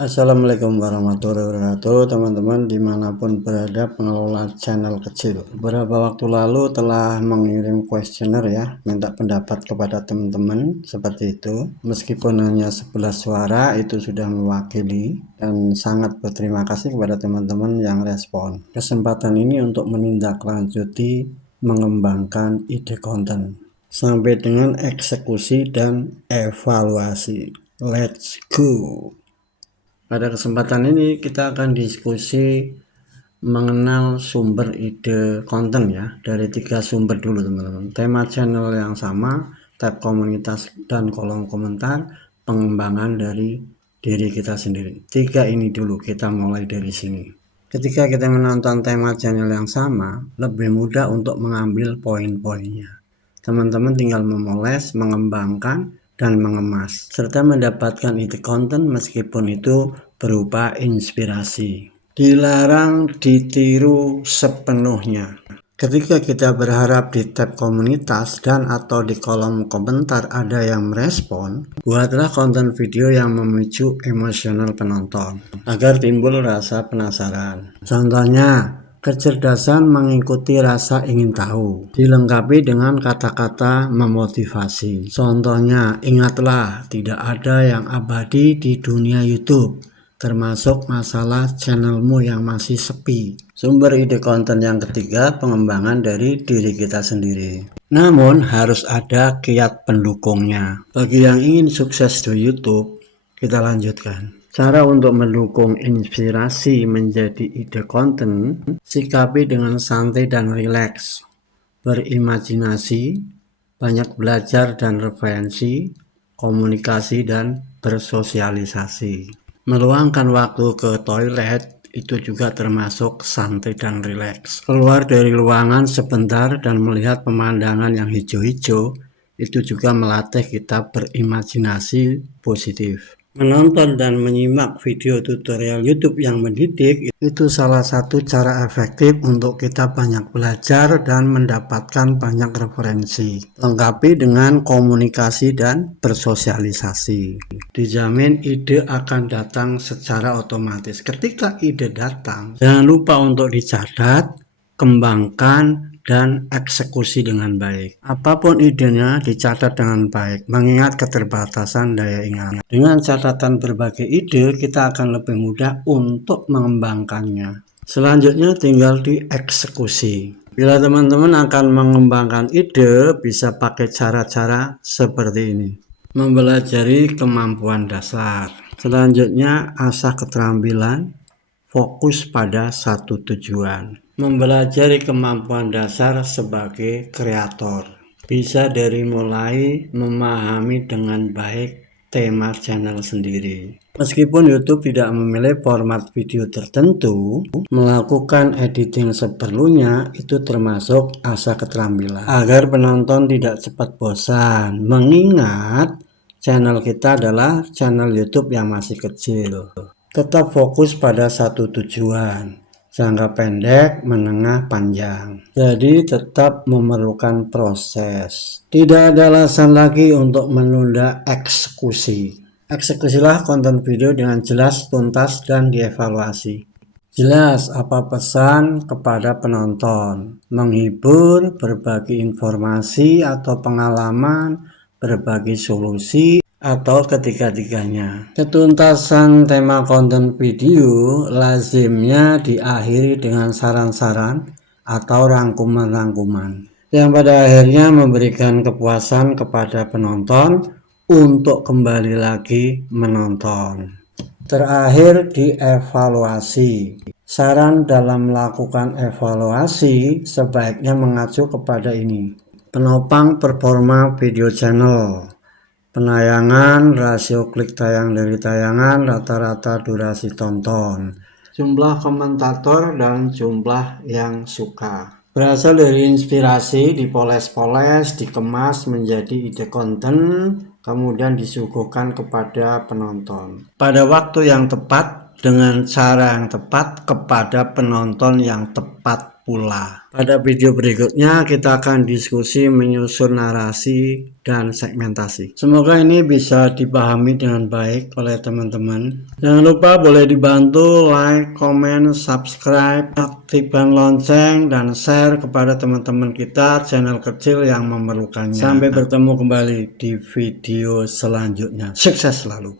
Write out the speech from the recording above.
Assalamualaikum warahmatullahi wabarakatuh teman-teman di mana pun berada pengelola channel kecil. Beberapa waktu lalu telah mengirim kuesioner ya minta pendapat kepada teman-teman seperti itu. Meskipun hanya 11 suara itu sudah mewakili dan sangat berterima kasih kepada teman-teman yang respon. Kesempatan ini untuk menindaklanjuti mengembangkan ide konten sampai dengan eksekusi dan evaluasi. Let's go pada kesempatan ini kita akan diskusi mengenal sumber ide konten ya dari tiga sumber dulu teman-teman. Tema channel yang sama, tab komunitas dan kolom komentar, pengembangan dari diri kita sendiri. Tiga ini dulu kita mulai dari sini. Ketika kita menonton tema channel yang sama, lebih mudah untuk mengambil poin-poinnya. Teman-teman tinggal memoles, mengembangkan, dan mengemas, serta mendapatkan ide konten meskipun itu berupa inspirasi. Dilarang ditiru sepenuhnya. Ketika kita berharap di tab komunitas dan atau di kolom komentar ada yang merespon, buatlah konten video yang memicu emosional penonton agar timbul rasa penasaran. Contohnya, Kecerdasan mengikuti rasa ingin tahu, dilengkapi dengan kata-kata memotivasi. Contohnya, ingatlah tidak ada yang abadi di dunia YouTube, termasuk masalah channelmu yang masih sepi. Sumber ide konten yang ketiga, pengembangan dari diri kita sendiri. Namun harus ada kiat pendukungnya. Bagi yang ingin sukses di YouTube, kita lanjutkan. Cara untuk mendukung inspirasi menjadi ide konten, sikapi dengan santai dan rileks, berimajinasi, banyak belajar dan referensi, komunikasi dan bersosialisasi. Meluangkan waktu ke toilet itu juga termasuk santai dan rileks. Keluar dari ruangan sebentar dan melihat pemandangan yang hijau-hijau itu juga melatih kita berimajinasi positif. Menonton dan menyimak video tutorial YouTube yang mendidik itu salah satu cara efektif untuk kita banyak belajar dan mendapatkan banyak referensi. Lengkapi dengan komunikasi dan bersosialisasi. Dijamin ide akan datang secara otomatis. Ketika ide datang, jangan lupa untuk dicatat, kembangkan, dan eksekusi dengan baik. Apa pun idenya dicatat dengan baik, mengingat keterbatasan daya ingat. Dengan catatan berbagai ide, kita akan lebih mudah untuk mengembangkannya. Selanjutnya tinggal dieksekusi. Bila teman-teman akan mengembangkan ide, bisa pakai cara-cara seperti ini. Mempelajari kemampuan dasar. Selanjutnya, asah keterampilan, fokus pada satu tujuan mempelajari kemampuan dasar sebagai kreator. Bisa dari mulai memahami dengan baik tema channel sendiri. Meskipun YouTube tidak memilih format video tertentu, melakukan editing seperlunya itu termasuk asa keterampilan. Agar penonton tidak cepat bosan, mengingat channel kita adalah channel YouTube yang masih kecil. Tetap fokus pada satu tujuan jangka pendek, menengah, panjang. Jadi tetap memerlukan proses. Tidak ada alasan lagi untuk menunda eksekusi. Eksekusilah konten video dengan jelas, tuntas, dan dievaluasi. Jelas apa pesan kepada penonton, menghibur, berbagi informasi atau pengalaman, berbagi solusi, atau ketiga-tiganya. Ketuntasan tema konten video lazimnya diakhiri dengan saran-saran atau rangkuman-rangkuman yang pada akhirnya memberikan kepuasan kepada penonton untuk kembali lagi menonton. Terakhir dievaluasi. Saran dalam melakukan evaluasi sebaiknya mengacu kepada ini. Penopang performa video channel Penayangan, rasio klik tayang dari tayangan, rata-rata durasi tonton, jumlah komentator, dan jumlah yang suka. Berasal dari inspirasi, dipoles-poles, dikemas menjadi ide konten, kemudian disuguhkan kepada penonton. Pada waktu yang tepat, dengan cara yang tepat, kepada penonton yang tepat pula. Pada video berikutnya kita akan diskusi menyusun narasi dan segmentasi. Semoga ini bisa dipahami dengan baik oleh teman-teman. Jangan lupa boleh dibantu like, comment, subscribe, aktifkan lonceng dan share kepada teman-teman kita channel kecil yang memerlukannya. Sampai bertemu kembali di video selanjutnya. Sukses selalu.